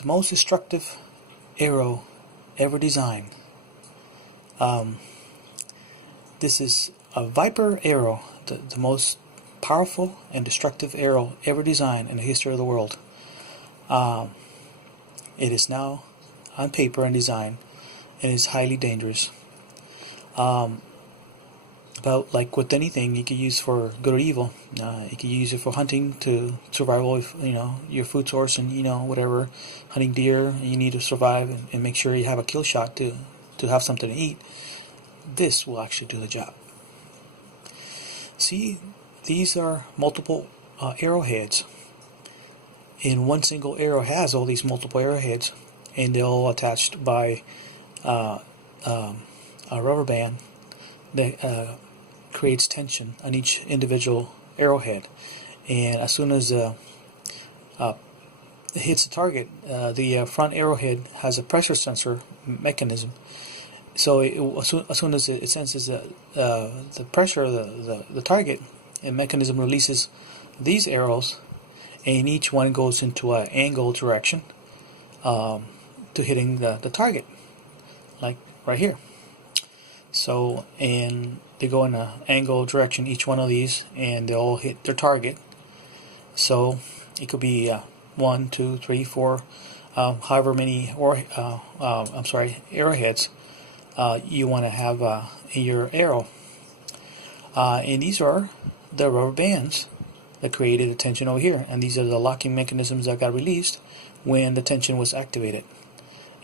the most destructive arrow ever designed. This is a Viper arrow, the most powerful and destructive arrow ever designed in the history of the world. It is now on paper and design, and is highly dangerous. About like with anything, you can use for good or evil. You can use it for hunting to survival, your food source, and whatever, hunting deer, and you need to survive and make sure you have a kill shot to have something to eat. This will actually do the job. See, these are multiple arrowheads, and one single arrow has all these multiple arrowheads, and they're all attached by a rubber band that creates tension on each individual arrowhead. And as soon as it hits the target, the front arrowhead has a pressure sensor mechanism. So as soon as it senses the pressure of the target, a mechanism releases these arrows, and each one goes into an angle direction to hitting the target, like right here. So, and they go in an angle direction, each one of these, and they all hit their target. So it could be 1, 2, 3, 4, however many arrowheads you want to have in your arrow. And these are the rubber bands that created the tension over here, and these are the locking mechanisms that got released when the tension was activated,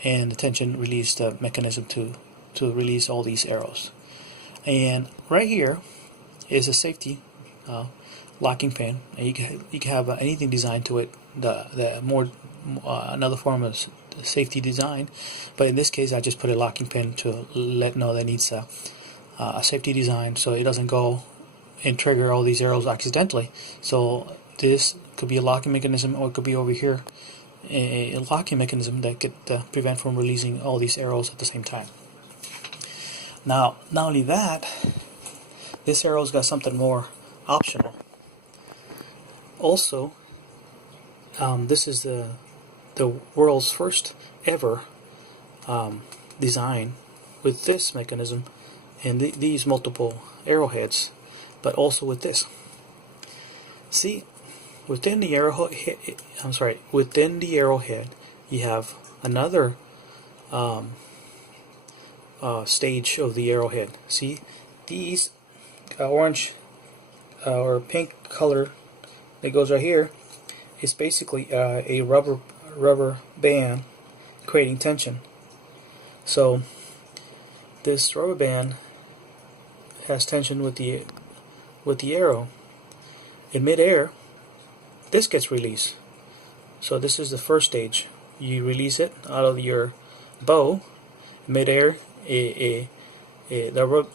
and the tension released the mechanism to release all these arrows. And right here is a safety locking pin, and you can have anything designed to it, another form of safety design, but in this case I just put a locking pin to let know that it needs a safety design, so it doesn't go and trigger all these arrows accidentally. So this could be a locking mechanism, or it could be over here a locking mechanism that could prevent from releasing all these arrows at the same time. Now, not only that, this arrow's got something more optional. Also, this is the world's first ever design with this mechanism and these multiple arrowheads, but also with this. See, within the arrowhead, you have another stage of the arrowhead. See, these orange or pink color that goes right here is basically a rubber band creating tension. So this rubber band has tension with the arrow. In midair, this gets released. So this is the first stage. You release it out of your bow. In midair, the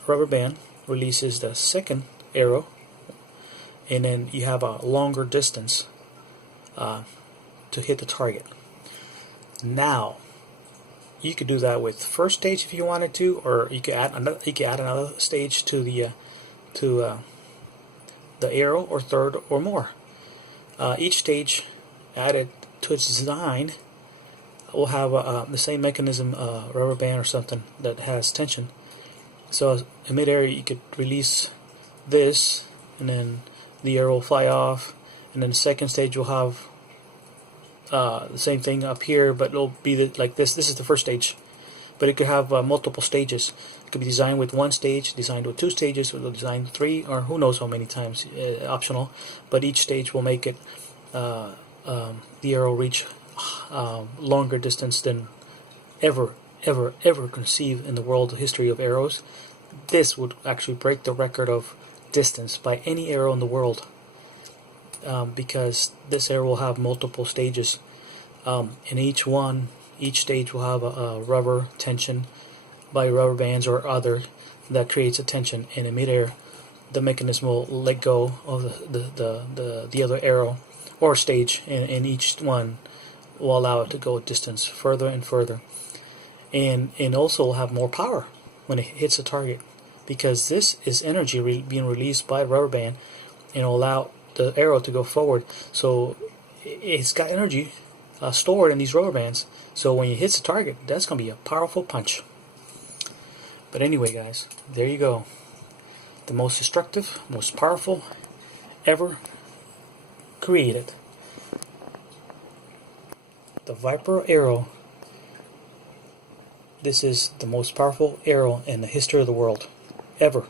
rubber band releases the second arrow, and then you have a longer distance to hit the target. Now, you could do that with first stage if you wanted to, or you could add another stage to the arrow, or third or more. Each stage added to its design will have the same mechanism, rubber band or something that has tension. So in midair you could release this, and then the arrow will fly off, and then the second stage will have the same thing up here, but it'll be like this. This is the first stage, but it could have multiple stages. It could be designed with one stage, designed with two stages, or designed with three, or who knows how many times, optional. But each stage will make it the arrow reach longer distance than ever conceived in the world history of arrows. This would actually break the record of distance by any arrow in the world, because this arrow will have multiple stages, and each stage will have a rubber tension by rubber bands or other that creates a tension, and in midair the mechanism will let go of the other arrow or stage, and each one will allow it to go a distance further and further, and also will have more power when it hits the target, because this is energy being released by the rubber band, and will allow the arrow to go forward. So it's got energy stored in these rubber bands. So when you hit the target, that's going to be a powerful punch. But anyway, guys, there you go. The most destructive, most powerful ever created. The Viper arrow. This is the most powerful arrow in the history of the world ever.